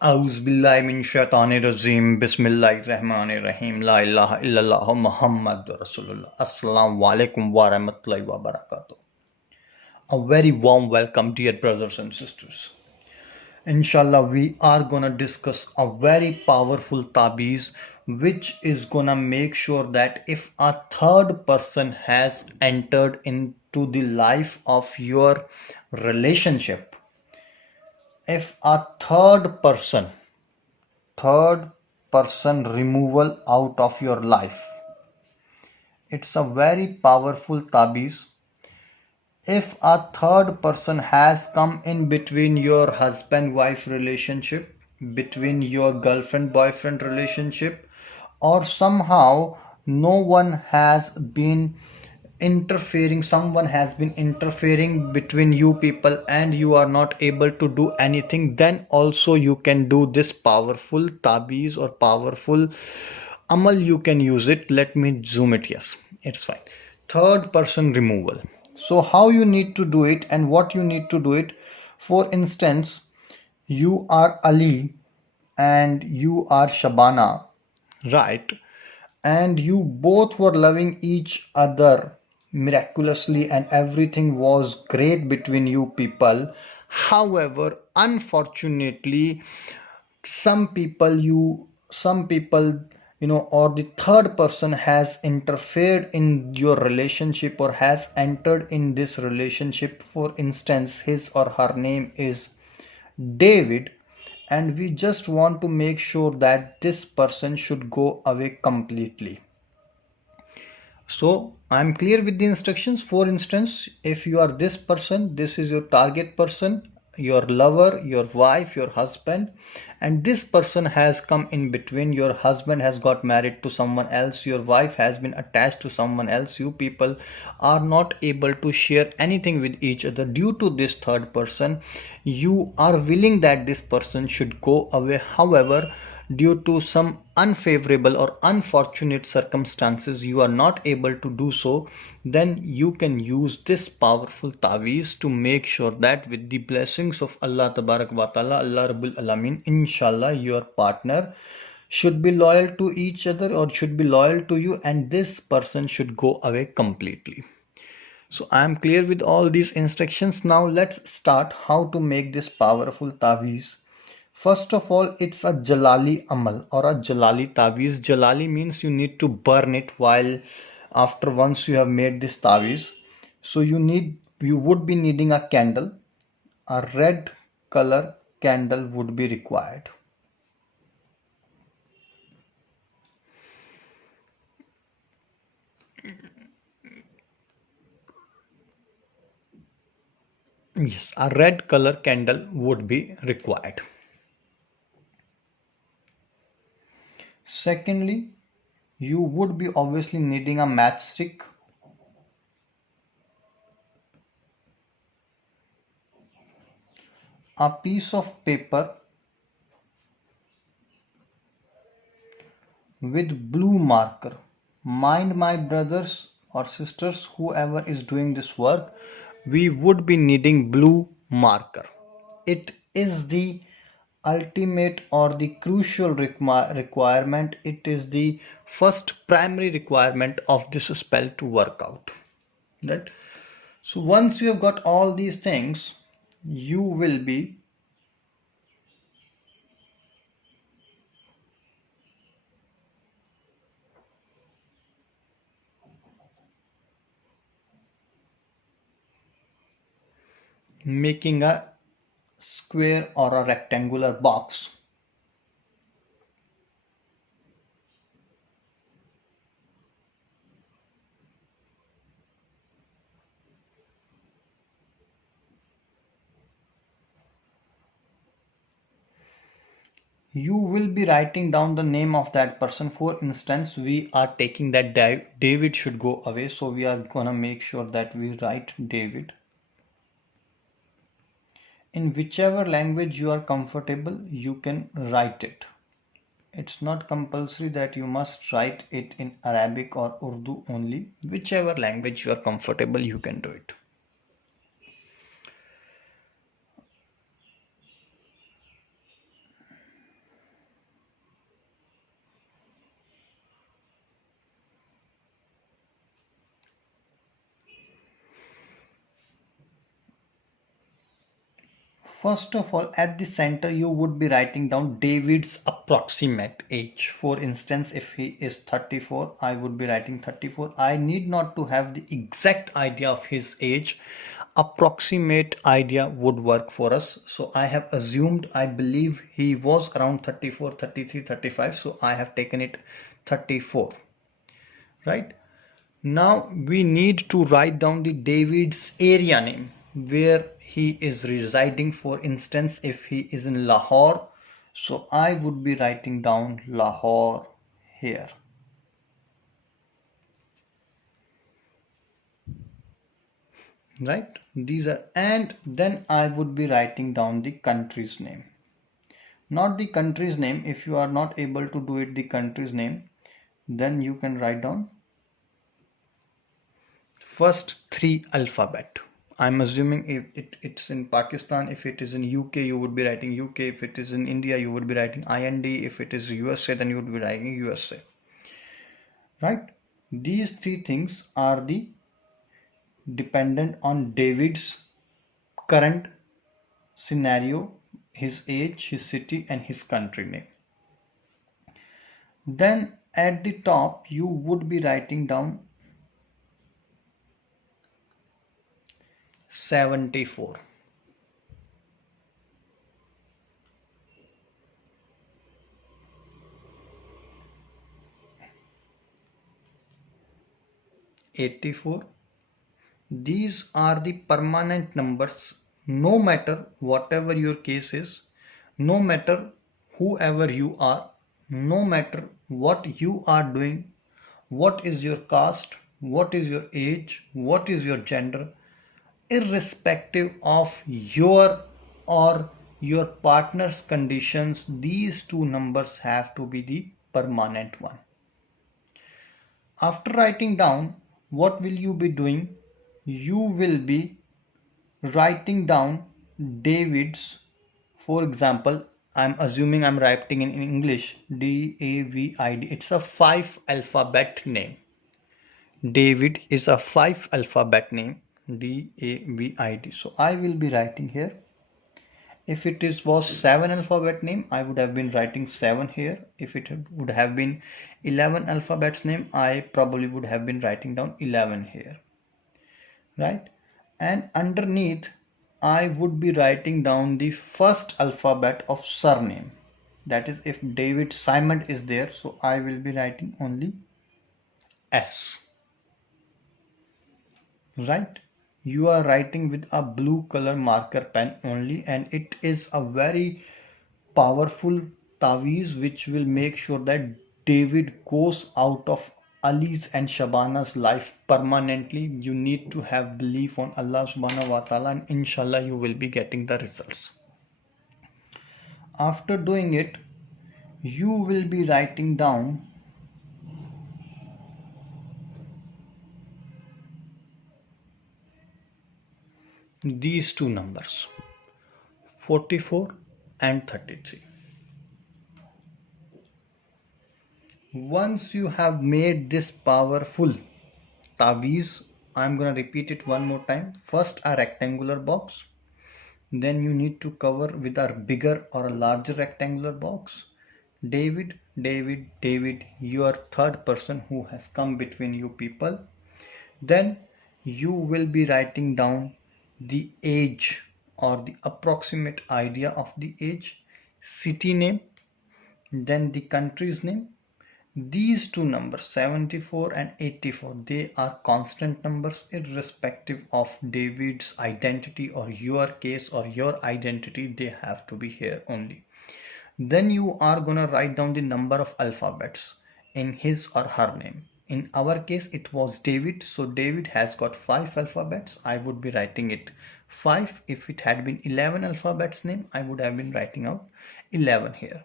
Auzubillahiminash-shaytanir-rajeem. Bismillahir-rahmanir-rahim. La ilaha illallah Muhammadur Rasulullah. Assalamu alaikum wa rahmatullahi wa barakatuh. A very warm welcome, dear brothers and sisters. Inshallah, we are gonna discuss a very powerful tabiz, which is gonna make sure that if a third person has entered into the life of your relationship, if a third person removal out of your life, it's a very powerful tabiz. If a third person has come in between your husband wife relationship, between your girlfriend boyfriend relationship, or somehow no one has been someone has been interfering between you people and you are not able to do anything, then also you can do this powerful tabiz or powerful amal. You can use it. Let me zoom it. Yes, it's fine. Third person removal. So how you need to do it and what you need to do it. For instance, you are Ali and you are Shabana, right? And you both were loving each other miraculously and everything was great between you people. However, unfortunately, some people or the third person has interfered in your relationship or has entered in this relationship. For instance, his or her name is David, and we just want to make sure that this person should go away completely. So I'm clear with the instructions. For instance, if you are this person, this is your target person, your lover, your wife, your husband, and this person has come in between. Your husband has got married to someone else, your wife has been attached to someone else. You people are not able to share anything with each other due to this third person. You are willing that this person should go away. However, due to some unfavorable or unfortunate circumstances you are not able to do so, then you can use this powerful taweez to make sure that with the blessings of Allah Tabarak wa Ta'ala, Allah Rabbul Alameen, inshallah your partner should be loyal to each other or should be loyal to you, and this person should go away completely. So I am clear with all these instructions. Now let's start how to make this powerful taweez. First of all, it's a Jalali Amal or a Jalali Taweez. Jalali means you need to burn it while after once you have made this Taweez. So you would be needing a candle. A red color candle would be required. Yes, a red color candle would be required. Secondly, you would be obviously needing a matchstick, a piece of paper with blue marker. Mind, my brothers or sisters, whoever is doing this work, we would be needing blue marker. It is the ultimate or the crucial requirement. It is the first primary requirement of this spell to work out, right? So once you have got all these things, you will be making a square or a rectangular box. You will be writing down the name of that person. For instance, we are taking that David should go away, so we are gonna make sure that we write David in whichever language you are comfortable. You can write it. It's not compulsory that you must write it in Arabic or Urdu only. Whichever language you are comfortable, you can do it. First of all, at the center, you would be writing down David's approximate age. For instance, if he is 34, I would be writing 34. I need not to have the exact idea of his age. Approximate idea would work for us. So I have assumed, I believe he was around 34, 33, 35. So I have taken it 34, right? Now we need to write down the David's area name where he is residing. For instance, if he is in Lahore, so I would be writing down Lahore here. Right? These are, and then I would be writing down the country's name. Not the country's name. If you are not able to do it the country's name, then you can write down first three alphabet. I'm assuming if it's in Pakistan, if it is in UK, you would be writing UK. If it is in India, you would be writing IND. If it is USA, then you would be writing USA. Right? These three things are the dependent on David's current scenario, his age, his city, and his country name. Then at the top, you would be writing down 74. 84. These are the permanent numbers, no matter whatever your case is, no matter whoever you are, no matter what you are doing, what is your caste, what is your age, what is your gender, irrespective of your or your partner's conditions, these two numbers have to be the permanent one. After writing down, what will you be doing? You will be writing down David's, for example, I'm assuming I'm writing in English, David. It's a 5 alphabet name. David is a 5 alphabet name, David. So I will be writing here. If it was 7 alphabet name, I would have been writing 7 here. If it would have been 11 alphabets name, I probably would have been writing down 11 here, right? And underneath, I would be writing down the first alphabet of surname. That is, if David Simon is there, so I will be writing only S, right? You are writing with a blue color marker pen only, and it is a very powerful taweez which will make sure that David goes out of Ali's and Shabana's life permanently. You need to have belief on Allah subhanahu wa ta'ala, and inshallah you will be getting the results. After doing it, you will be writing down these two numbers, 44 and 33. Once you have made this powerful taweez, I'm gonna repeat it one more time. First, a rectangular box, then you need to cover with a bigger or a larger rectangular box. David, David, David, your third person who has come between you people. Then you will be writing down the age or the approximate idea of the age, city name, then the country's name. These two numbers, 74 and 84, they are constant numbers irrespective of David's identity or your case or your identity. They have to be here only. Then you are gonna write down the number of alphabets in his or her name. In our case, it was David, so David has got 5 alphabets. I would be writing it 5. If it had been 11 alphabets name, I would have been writing out 11 here.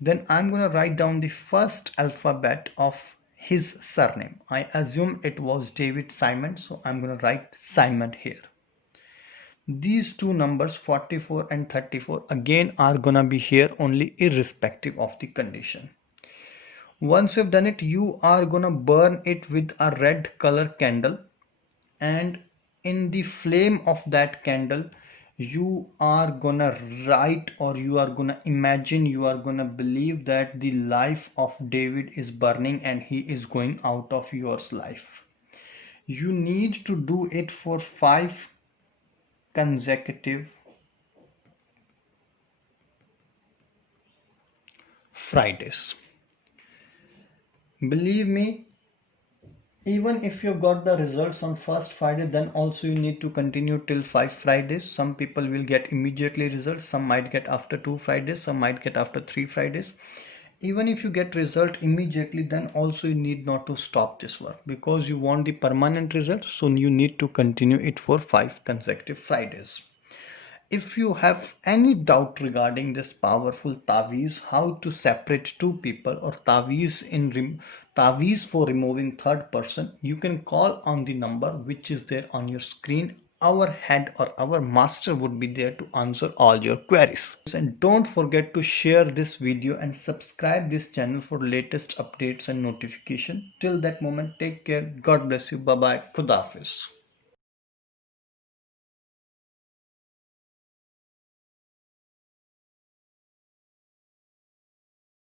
Then I'm gonna write down the first alphabet of his surname. I assume it was David Simon, so I'm gonna write Simon here. These two numbers 44 and 34 again are gonna be here only irrespective of the condition. Once you've done it, you are gonna burn it with a red color candle, and in the flame of that candle you are gonna write, or you are gonna imagine, you are gonna believe that the life of David is burning and he is going out of your life. You need to do it for 5 consecutive Fridays. Believe me, even if you got the results on first Friday, then also you need to continue till 5 Fridays. Some people will get immediately results, some might get after 2 Fridays, some might get after 3 Fridays. Even if you get result immediately, then also you need not to stop this work, because you want the permanent result, so you need to continue it for 5 consecutive Fridays. If you have any doubt regarding this powerful taweez, how to separate two people, or taweez for removing third person, you can call on the number which is there on your screen. Our head or our master would be there to answer all your queries. And don't forget to share this video and subscribe this channel for latest updates and notification. Till that moment, take care. God bless you. Bye bye. Khuda Hafiz.